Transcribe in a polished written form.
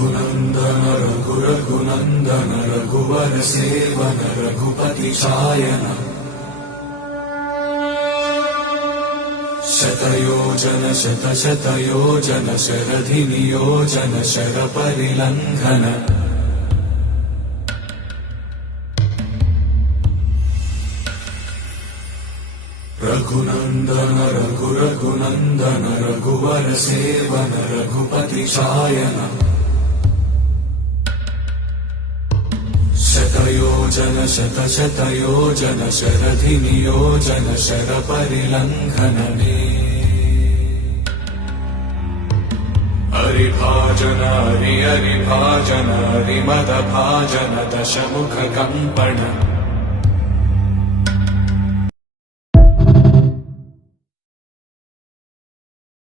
रघुनन्दन रघुनन्दन रघुवर seven Raghupati चायन शतयोजन शतशतयोजन शरधि नियोजन शरपरिलङ्घन रघुनन्दन रघुनन्दन रघुवर seven Raghupati चायन शतयोजन शतशतयोजन शरधि नियोजन शरपरिलङ्घन हरिभाजन हरिभाजन हरिमदभाजन दशमुख कम्पण